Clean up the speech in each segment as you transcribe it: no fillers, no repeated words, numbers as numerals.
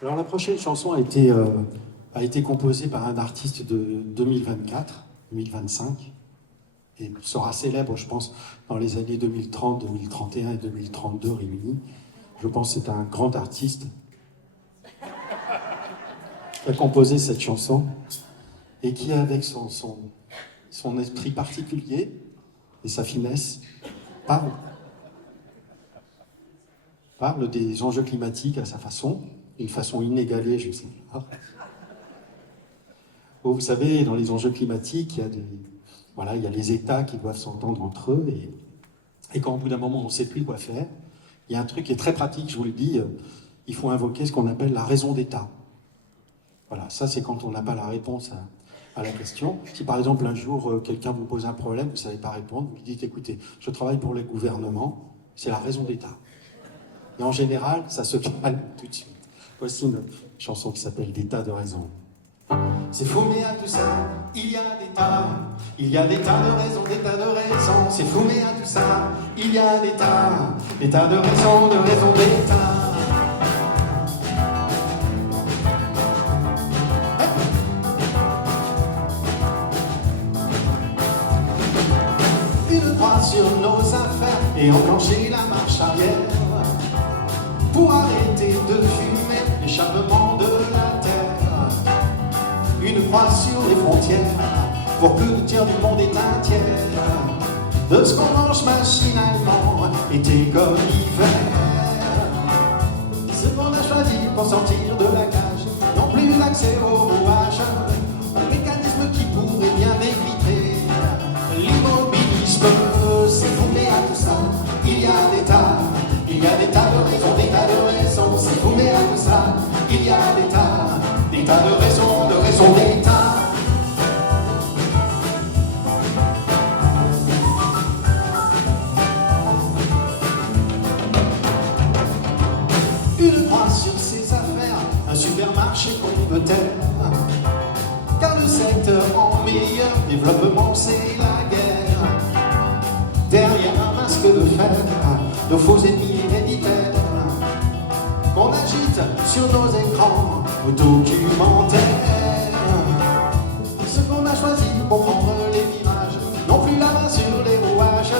Alors la prochaine chanson a été composée par un artiste de 2024, 2025, et sera célèbre, je pense, dans les années 2030, 2031 et 2032 réunis. Je pense que c'est un grand artiste qui a composé cette chanson et qui, avec son esprit particulier et sa finesse, parle des enjeux climatiques à sa façon, d'une façon inégalée, je sais pas. Vous savez, dans les enjeux climatiques, il y a les États qui doivent s'entendre entre eux, et quand au bout d'un moment on ne sait plus quoi faire, il y a un truc qui est très pratique, je vous le dis, il faut invoquer ce qu'on appelle la raison d'État. Voilà, ça c'est quand on n'a pas la réponse à la question. Si par exemple un jour quelqu'un vous pose un problème, vous ne savez pas répondre, vous lui dites écoutez, je travaille pour le gouvernement, c'est la raison d'État. Et en général, ça se calme tout de suite. Voici une chanson qui s'appelle Des tas de raisons. C'est fou mais à tout ça, il y a des tas de raisons, des tas de raisons. C'est fou mais à tout ça, il y a des tas de raisons, des tas. Une croix sur nos affaires et enclencher la marche arrière pour arrêter de fumer l'échappement de la terre. Une croix sur les frontières pour que le tiers du monde est un tiers de ce qu'on mange machinalement, été comme hiver. Ce qu'on a choisi pour sortir de la cage, non plus l'accès au rouage, un mécanisme qui pourrait bien éviter l'immobilisme. C'est fou mais à tout ça, il y a des tas de raisons, des tas de raisons. C'est fou mais à tout ça, il y a des tas de raisons, des tas. Une croix sur ses affaires, un supermarché qu'on peut taire, car le secteur en meilleur développement c'est la guerre. Derrière un masque de fer, nos faux ennemis héréditaires qu'on agite sur nos écrans documentaires. Ce qu'on a choisi pour prendre les virages, non plus la main sur les rouages,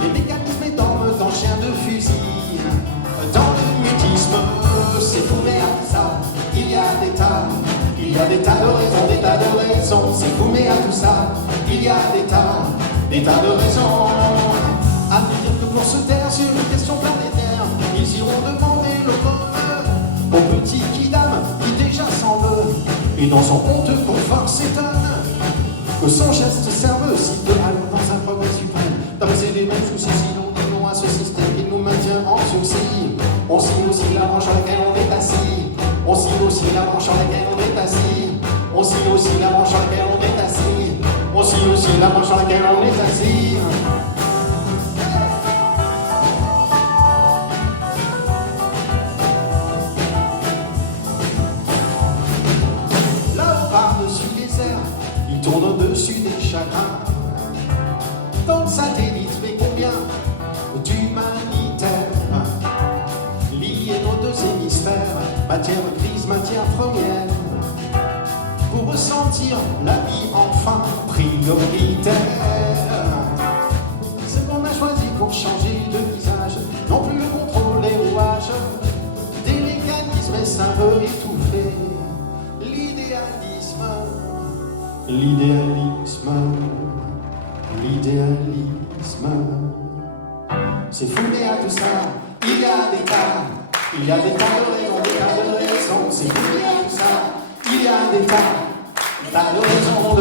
les mécanismes dorment en chien de fusil dans le mutisme. C'est fou mais à tout ça, il y a des tas de raisons, des tas de raisons. C'est fou mais à tout ça, il y a des tas de raisons. À dire que pour se taire sur une question planétaire, ils iront demander le bonheur au petit Kidam qui déjà s'en veut et dans son honteux confort s'étonne que son geste serve si peu alors dans un progrès suprême d'abaisser les mêmes soucis. Sinon dis non à ce système qui nous maintient en sursis. On scie aussi la branche sur laquelle on est assis. On scie aussi la branche sur laquelle on est assis. On scie aussi la branche sur laquelle on est assis. On scie aussi la branche sur laquelle on est assis. Tourne au-dessus des chagrins. Dans le satellite, mais combien d'humanitaires liés nos deux hémisphères, matière grise, matière première, pour ressentir la vie enfin prioritaire. Ce qu'on a choisi pour changer de visage, non plus le contrôle et rouage des mécanismes et ça veut étouffer l'idéalisme. L'idéalisme, c'est fou mais à tout ça, il y a des tas de raisons, des tas de raisons. C'est fou mais à tout ça, il y a des tas de raisons,